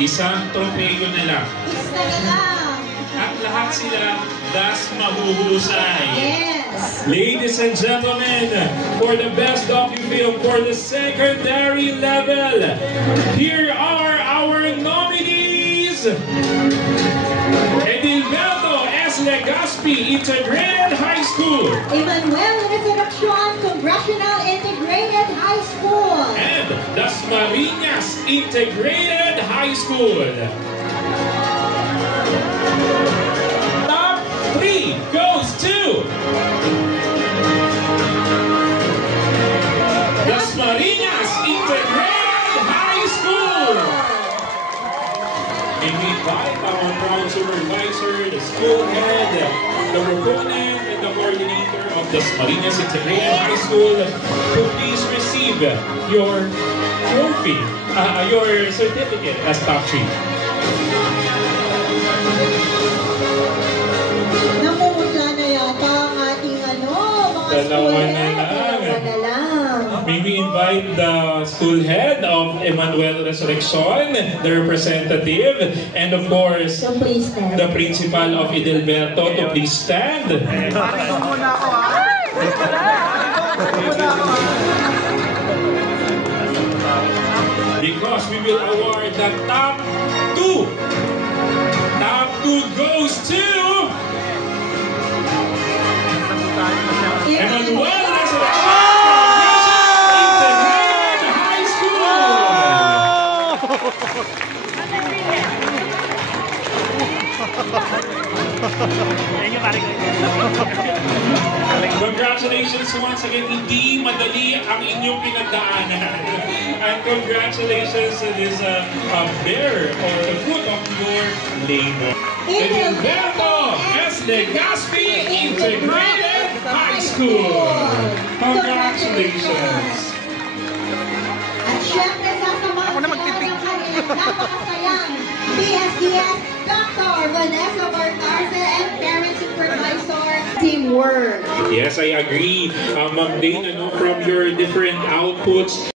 Isang tropeyo na lang. Isa na lang. At lahat sila das mahuhusay. Yes. Ladies and gentlemen, for the best docu-film for the secondary level, here are our nominees. Edilberto S. Legazpi Integrated High School. Emmanuel Resurrección Congressional Integrated High School. And Dasmariñas Integrated High School. Top 3 goes to Dasmariñas Integrated High School. And we invite our proud supervisor, the school head, the proponent, and the coordinator of Dasmariñas Integrated High School to please receive your trophy, your certificate as top 3. Namumutla na yata ang ating mga Dalawa school na head. lang. Dalawa na lang. May we invite the school head of Emmanuel Resurrección, the representative, and of course, So please stand. the principal of Edilberto to please stand. Because we will award the top 2. Top 2 goes to Emmanuel Resurrección Integrated High Congratulations once again. Hindi madali ang inyong pinagdaanan. And congratulations to this bear or the fruit of your labor. Edilberto S. Legazpi Integrated High School. Congratulations. At syempre sasamahan ng kanyang napakasayang PSDS Dr. Vanessa Barcarce and Parent Supervisor Teamwork. Yes, I agree. Ma'am Dane, from your different outputs,